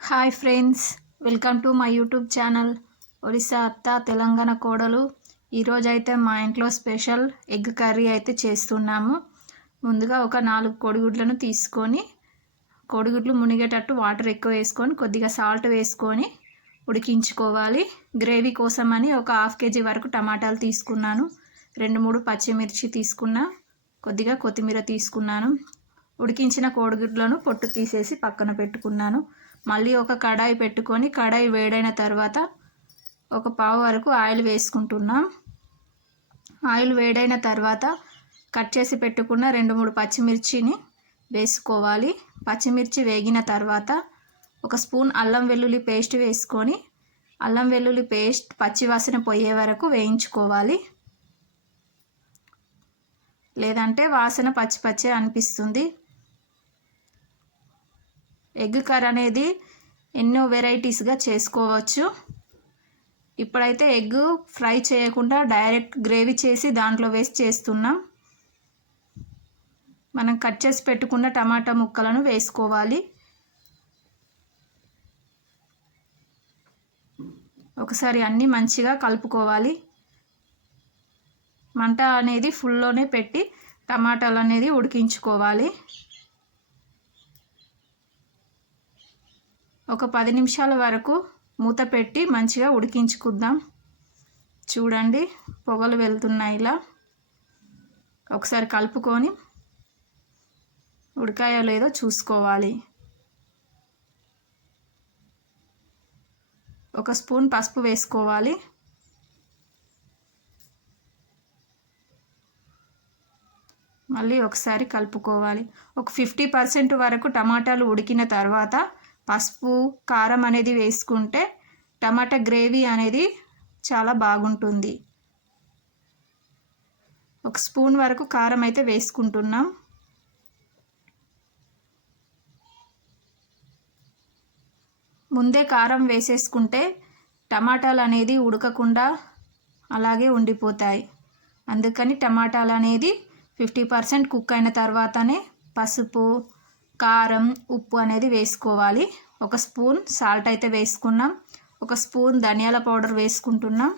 Hi friends, welcome to my YouTube channel Odisha అత్త తెలంగాణ కోడలు. ఈరోజు అయితే మా ఇంట్లో స్పెషల్ ఎగ్ కర్రీ అయితే చేస్తున్నాము. ముందుగా ఒక 4 కోడిగుడ్లను తీసుకొని కోడిగుడ్లు మునిగేటట్టు వాటర్ ఎక్కువ వేసుకొని కొద్దిగా సాల్ట్ వేసుకొని ఉడికించుకోవాలి. గ్రేవీ కోసమని ఒక 1/2 kg వరకు టమాటాలు తీసుకున్నాను. 2-3 పచ్చిమిర్చి తీసుకున్నా, కొద్దిగా కొత్తిమీర తీసుకున్నాను. ఉడికించిన కోడిగుడ్లను పొట్టు తీసేసి పక్కన పెట్టుకున్నాను. మళ్ళీ ఒక కడాయి పెట్టుకొని కడాయి వేడైన తర్వాత ఒక పావు వరకు ఆయిల్ వేసుకుంటున్నాం. ఆయిల్ వేడైన తర్వాత కట్ చేసి పెట్టుకున్న 2-3 పచ్చిమిర్చిని వేసుకోవాలి. పచ్చిమిర్చి వేగిన తర్వాత ఒక స్పూన్ అల్లం వెల్లుల్లి పేస్ట్ వేసుకొని అల్లం వెల్లుల్లి పేస్ట్ పచ్చివాసన పోయే వరకు వేయించుకోవాలి. లేదంటే వాసన పచ్చి అనిపిస్తుంది. ఎగ్ కర్రీ అనేది ఎన్నో వెరైటీస్గా చేసుకోవచ్చు. ఇప్పుడైతే ఎగ్ ఫ్రై చేయకుండా డైరెక్ట్ గ్రేవీ చేసి దాంట్లో వేసి చేస్తున్నాం. మనం కట్ చేసి పెట్టుకున్న టమాటా ముక్కలను వేసుకోవాలి. ఒకసారి అన్నీ మంచిగా కలుపుకోవాలి. మంట అనేది ఫుల్లోనే పెట్టి టమాటాలు అనేది ఉడికించుకోవాలి. ఒక 10 నిమిషాల వరకు మూత పెట్టి మంచిగా ఉడికించుకుందాం. చూడండి, పొగలు వెళ్తున్నాయి. ఇలా ఒకసారి కలుపుకొని ఉడికాయో లేదో చూసుకోవాలి. ఒక స్పూన్ పసుపు వేసుకోవాలి. మళ్ళీ ఒకసారి కలుపుకోవాలి. ఒక 50% వరకు టమాటాలు ఉడికిన తర్వాత పసుపు, కారం అనేది వేసుకుంటే టమాటా గ్రేవీ అనేది చాలా బాగుంటుంది. ఒక స్పూన్ వరకు కారం అయితే వేసుకుంటున్నాం. ముందే కారం వేసేసుకుంటే టమాటాలు అనేది ఉడకకుండా అలాగే ఉండిపోతాయి. అందుకని టమాటాలు అనేది 50% కుక్ అయిన తర్వాతనే పసుపు, కారం, ఉప్పు అనేది వేసుకోవాలి. ఒక స్పూన్ సాల్ట్ అయితే వేసుకున్నాం. ఒక స్పూన్ ధనియాల పౌడర్ వేసుకుంటున్నాం.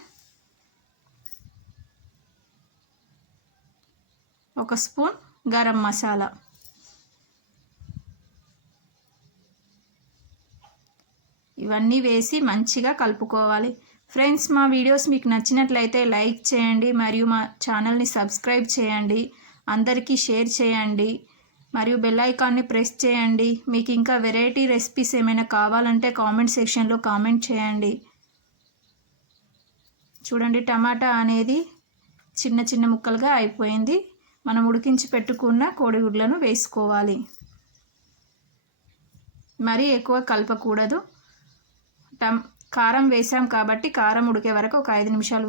ఒక స్పూన్ గరం మసాలా. ఇవన్నీ వేసి మంచిగా కలుపుకోవాలి. ఫ్రెండ్స్, మా వీడియోస్ మీకు నచ్చినట్లయితే లైక్ చేయండి మరియు మా ఛానల్ని సబ్స్క్రైబ్ చేయండి. అందరికీ షేర్ చేయండి మరియు బెల్ ఐకాన్ని ప్రెస్ చేయండి. మీకు ఇంకా వెరైటీ రెసిపీస్ ఏమైనా కావాలంటే కామెంట్ సెక్షన్లో కామెంట్ చేయండి. చూడండి, టమాటా అనేది చిన్న చిన్న ముక్కలుగా అయిపోయింది. మనం ఉడికించి పెట్టుకున్న కోడిగుడ్లను వేసుకోవాలి. మరీ ఎక్కువ కలపకూడదు. కారం వేసాం కాబట్టి కారం ఉడికే వరకు ఒక 5 నిమిషాలు